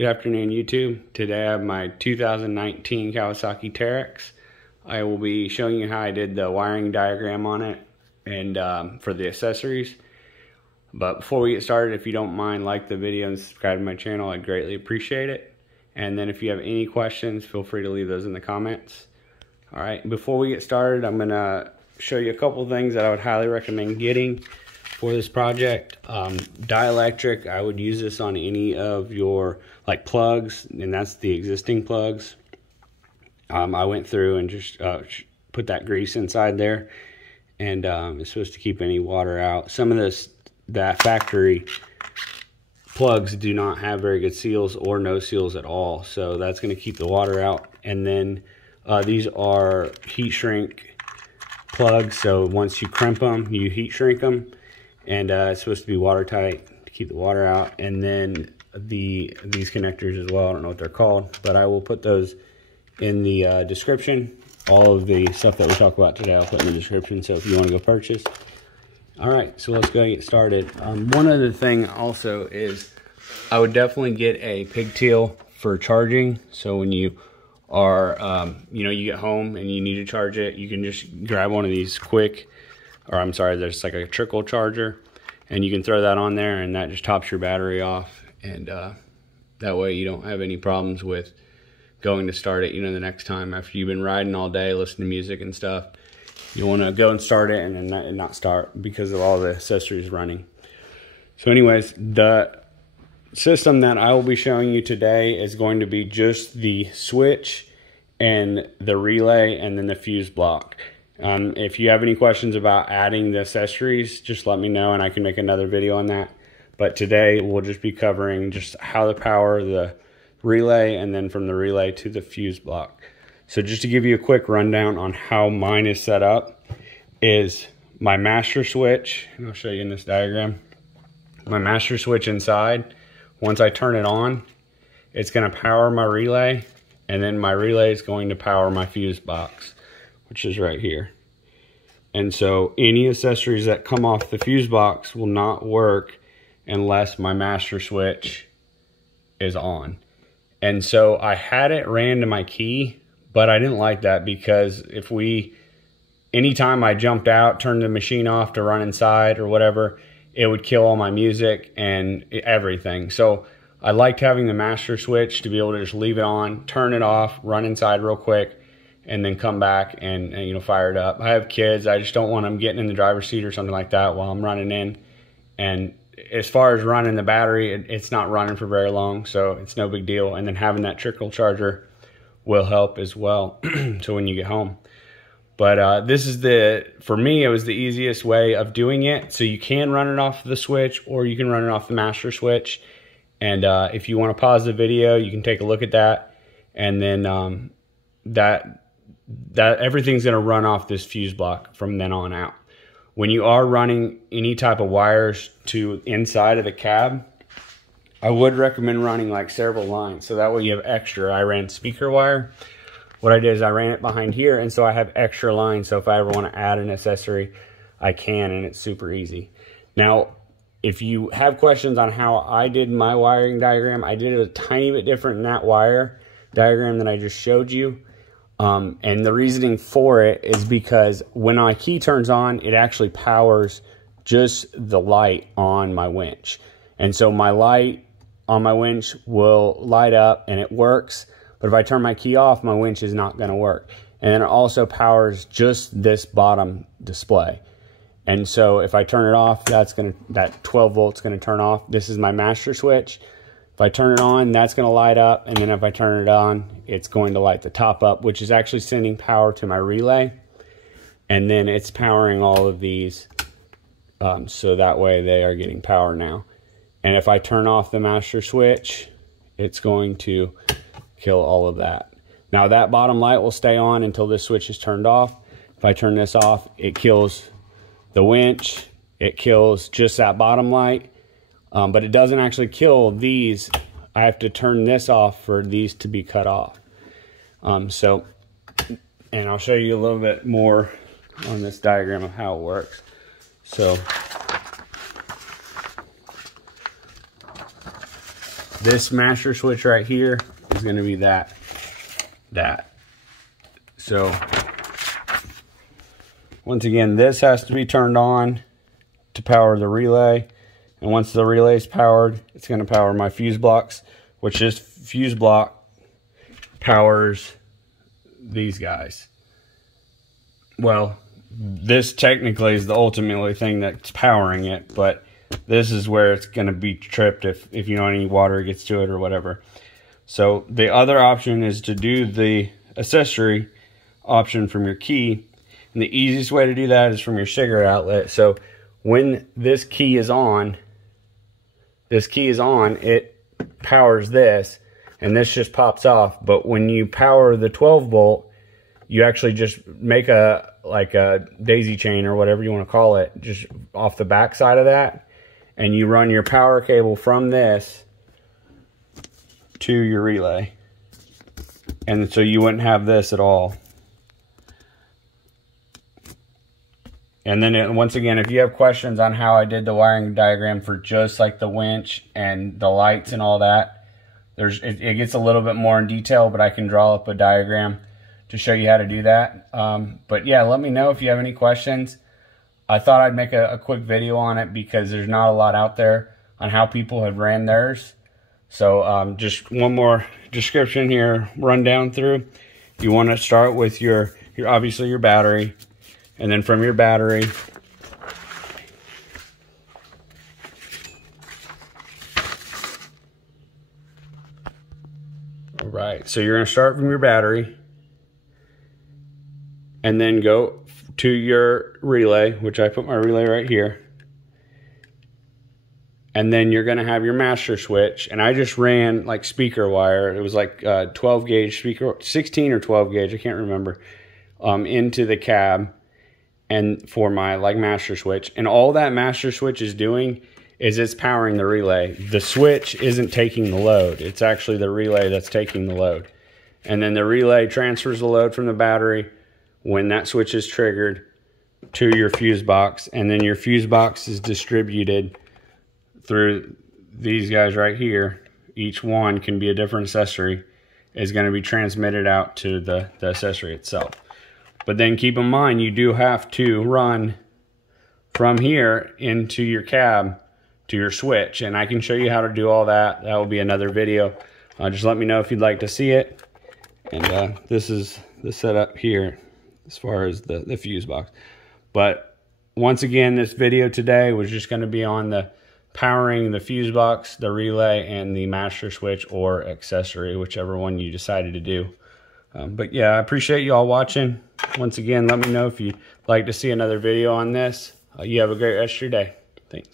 Good afternoon, YouTube. Today I have my 2019 Kawasaki Teryx. I will be showing you how I did the wiring diagram on it and for the accessories. But before we get started, if you don't mind, like the video and subscribe to my channel. I'd greatly appreciate it. And then if you have any questions, feel free to leave those in the comments. All right, before we get started, I'm gonna show you a couple things that I would highly recommend getting for this project. Dielectric, I would use this on any of your like plugs, and that's the existing plugs. I went through and just put that grease inside there, and it's supposed to keep any water out. Some of that factory plugs do not have very good seals or no seals at all, so that's going to keep the water out. And then these are heat shrink plugs, so once you crimp them, you heat shrink them, and it's supposed to be watertight to keep the water out. And then these connectors as well, I don't know what they're called, but I will put those in the description. All of the stuff that we talk about today I'll put in the description, so if you want to go purchase. All right, so let's go and get started. One other thing also is I would definitely get a pigtail for charging, so when you are you get home and you need to charge it, you can just grab one of these there's like a trickle charger, and you can throw that on there, and that just tops your battery off, and that way you don't have any problems with going to start it, the next time after you've been riding all day, listening to music and stuff. You want to go and start it and then not start because of all the accessories running. So anyways, the system that I will be showing you today is going to be just the switch and the relay and then the fuse block. If you have any questions about adding the accessories, just let me know and I can make another video on that. But today we'll just be covering just how to power the relay and then from the relay to the fuse block. So just to give you a quick rundown on how mine is set up, is my master switch, and I'll show you in this diagram. My master switch inside, once I turn it on, it's going to power my relay, and then my relay is going to power my fuse box, which is right here. And so any accessories that come off the fuse box will not work unless my master switch is on. And so I had it ran to my key, but I didn't like that because anytime I jumped out, turned the machine off to run inside or whatever, it would kill all my music and everything. So I liked having the master switch to be able to just leave it on, turn it off, run inside real quick, and then come back and fire it up. I have kids. I just don't want them getting in the driver's seat or something like that while I'm running in. And as far as running the battery, it's not running for very long, so it's no big deal. And then having that trickle charger will help as well so when you get home. But for me, it was the easiest way of doing it. So you can run it off the switch or you can run it off the master switch. And if you want to pause the video, you can take a look at that. And then everything's going to run off this fuse block from then on out. When you are running any type of wires to inside of the cab, I would recommend running like several lines, so that way you have extra. I ran speaker wire. What I did is I ran it behind here, and so I have extra lines, so if I ever want to add an accessory, I can, and it's super easy. Now, if you have questions on how I did my wiring diagram, I did it a tiny bit different in that wire diagram that I just showed you. And the reasoning for it is because when my key turns on, it actually powers just the light on my winch. And so my light on my winch will light up and it works. But if I turn my key off, my winch is not going to work. And then it also powers just this bottom display. And so if I turn it off, that 12 volts going to turn off. This is my master switch. If I turn it on, that's going to light up, and then if I turn it on, it's going to light the top up, which is actually sending power to my relay, and then it's powering all of these, so that way they are getting power now. And if I turn off the master switch, it's going to kill all of that. Now that bottom light will stay on until this switch is turned off. If I turn this off, it kills the winch, it kills just that bottom light. But it doesn't actually kill these. I have to turn this off for these to be cut off. And I'll show you a little bit more on this diagram of how it works. So This master switch right here is going to be that. So once again, this has to be turned on to power the relay. And once the relay is powered, it's going to power my fuse blocks, which this fuse block powers these guys. Well, this technically is the ultimately thing that's powering it, but this is where it's going to be tripped if you know any water gets to it or whatever. So the other option is to do the accessory option from your key. And the easiest way to do that is from your cigarette outlet. So when this key is on, it powers this, and this just pops off. But when you power the 12 volt, you actually just make a daisy chain or whatever you want to call it, just off the back side of that, and you run your power cable from this to your relay. And so you wouldn't have this at all. And then once again, if you have questions on how I did the wiring diagram for just like the winch and the lights and all that, it gets a little bit more in detail, but I can draw up a diagram to show you how to do that. But yeah, let me know if you have any questions. I thought I'd make a quick video on it because there's not a lot out there on how people have ran theirs. So just one more description here, run down through. You want to start with your obviously your battery, and then from your battery, all right, so you're going to start from your battery and then go to your relay, which I put my relay right here. And then you're going to have your master switch. And I just ran like speaker wire. It was like 12 gauge speaker, 16 or 12 gauge, I can't remember, into the cab and for my like master switch. And all that master switch is doing is it's powering the relay. The switch isn't taking the load. It's actually the relay that's taking the load. And then the relay transfers the load from the battery when that switch is triggered to your fuse box. And then your fuse box is distributed through these guys right here. Each one can be a different accessory, is going to be transmitted out to the accessory itself. But then keep in mind, you do have to run from here into your cab to your switch, and I can show you how to do all that. That will be another video. Just let me know if you'd like to see it. And this is the setup here as far as the fuse box. But once again, this video today was just going to be on the powering the fuse box, the relay, and the master switch or accessory, whichever one you decided to do. But yeah, I appreciate you all watching. Once again, let me know if you'd like to see another video on this. You have a great rest of your day. Thanks.